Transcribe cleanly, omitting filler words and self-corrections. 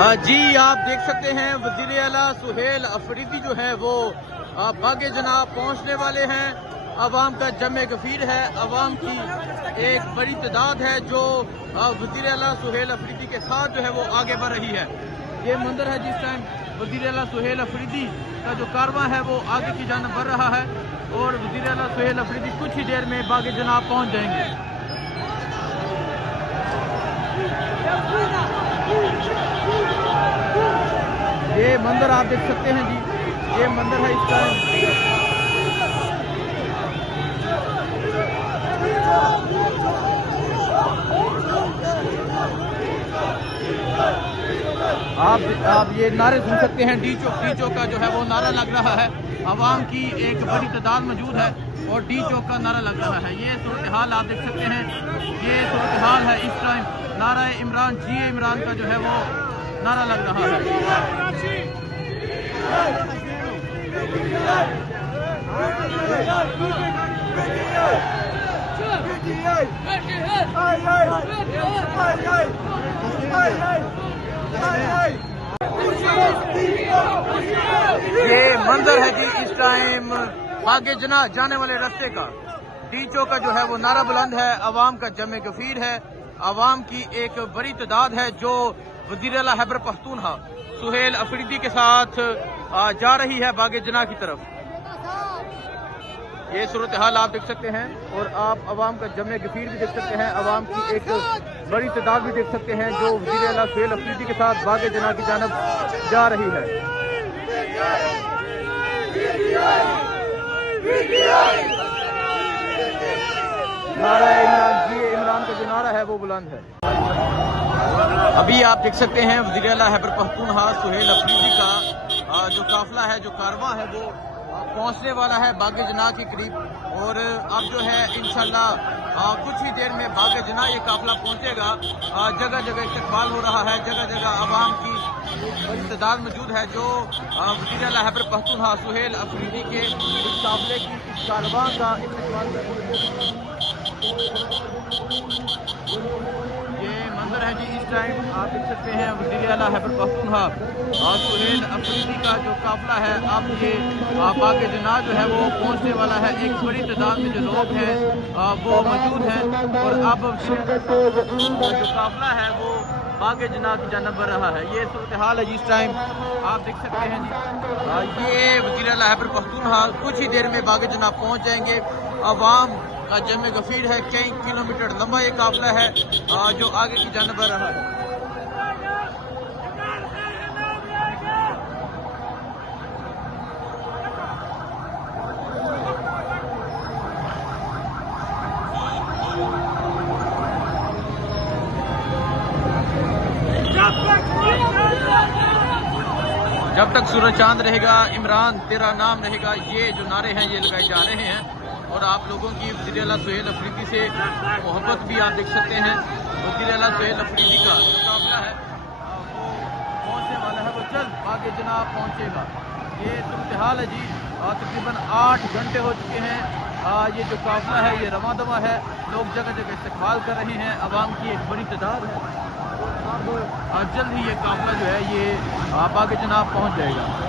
جی آپ دیکھ سکتے ہیں وزیر اعلیٰ سہیل افریدی جو ہے وہ باغ جناب پہنچنے والے ہیں۔ عوام کا جمع گفیر ہے، عوام کی ایک بڑی تعداد ہے جو وزیر اعلیٰ سہیل افریدی کے ساتھ جو ہے وہ آگے بڑھ رہی ہے۔ یہ منظر ہے جس ٹائم وزیر اعلیٰ سہیل افریدی کا جو کارواں ہے وہ آگے کی جانب بڑھ رہا ہے اور وزیر اعلیٰ سہیل افریدی کچھ ہی دیر میں باغ جناب پہنچ جائیں گے۔ یہ منظر آپ دیکھ سکتے ہیں جی، یہ منظر ہے اس ٹائم۔ آپ یہ نعرے سن سکتے ہیں، ڈی چوک کا جو ہے وہ نعرہ لگ رہا ہے۔ عوام کی ایک بڑی تعداد موجود ہے اور ڈی چوک کا نعرہ لگ رہا ہے۔ یہ صورتحال آپ دیکھ سکتے ہیں، یہ صورتحال ہے اس ٹائم۔ نعرہ عمران جی عمران کا جو ہے وہ نعرہ لگ رہا ہے۔ یہ منظر ہے جی اس ٹائم باغ جناح جانے والے راستے کا۔ ڈی چوک کا جو ہے وہ نعرہ بلند ہے، عوام کا جمع گفیر ہے، عوام کی ایک بڑی تعداد ہے جو وزیر اعلیٰ خیبر پختونخوا سہیل افریدی کے ساتھ جا رہی ہے باغ جناح کی طرف۔ یہ صورتحال آپ دیکھ سکتے ہیں اور آپ عوام کا جمع گفیر بھی دیکھ سکتے ہیں، عوام کی ایک بڑی تعداد بھی دیکھ سکتے ہیں جو وزیر اعلیٰ سہیل افریدی کے ساتھ باغ جناح کی جانب جا رہی ہے۔ نعرہ عمران جی عمران کا جو نعرہ ہے وہ بلند ہے۔ ابھی آپ دیکھ سکتے ہیں وزیر اعلیٰ خیبر پختونخوا سہیل افریدی کا جو قافلہ ہے، جو کارواں ہے وہ پہنچنے والا ہے باغ جناح کے قریب، اور اب جو ہے انشاءاللہ کچھ ہی دیر میں باغ جناح یہ قافلہ پہنچے گا۔ جگہ جگہ استقبال ہو رہا ہے، جگہ جگہ عوام کی بڑی تعداد موجود ہے جو وزیر اعلیٰ خیبر پختونخوا سہیل افریدی کے اس قافلے کی اس کارواں کا استقبال کر رہی ہے۔ یہ منظر ہے جی اس ٹائم آپ دیکھ سکتے ہیں وزیر اعلیٰ خیبر پختونخوا سہیل افریدی کا جو قافلہ ہے، اب یہ باغ جناح جو ہے وہ پہنچنے والا ہے۔ ایک بڑی تعداد میں جو لوگ ہیں وہ موجود ہیں اور اب جو قافلہ ہے وہ باغ جناح کی جانب بڑھ رہا ہے۔ یہ صورتحال ہے جی اس ٹائم آپ دیکھ سکتے ہیں جی، یہ وزیر اعلیٰ خیبر پختونخوا کچھ ہی دیر میں باغ جناح پہنچ جائیں گے۔ عوام کا جمع گفیر ہے، کئی کلومیٹر لمبا یہ قافلہ ہے جو آگے کی جانب بڑھ رہا ہے۔ جب تک سورج چاند رہے گا، عمران تیرا نام رہے گا، یہ جو نعرے ہیں یہ لگائے جا رہے ہیں اور آپ لوگوں کی وزیر اعلیٰ سہیل افریدی سے محبت بھی آپ دیکھ سکتے ہیں۔ وزیر اعلیٰ سہیل افریدی کا جو قافلہ ہے وہ پہنچنے والا ہے، وہ جلد باغ جناح پہنچے گا۔ یہ صورتحال ہے جی، تقریباً 8 گھنٹے ہو چکے ہیں، یہ جو قافلہ ہے یہ رواں دواں ہے، لوگ جگہ جگہ استقبال کر رہے ہیں، عوام کی ایک بڑی تعداد ہے۔ اب جلد ہی یہ قافلہ جو ہے یہ باغ جناح پہنچ جائے گا۔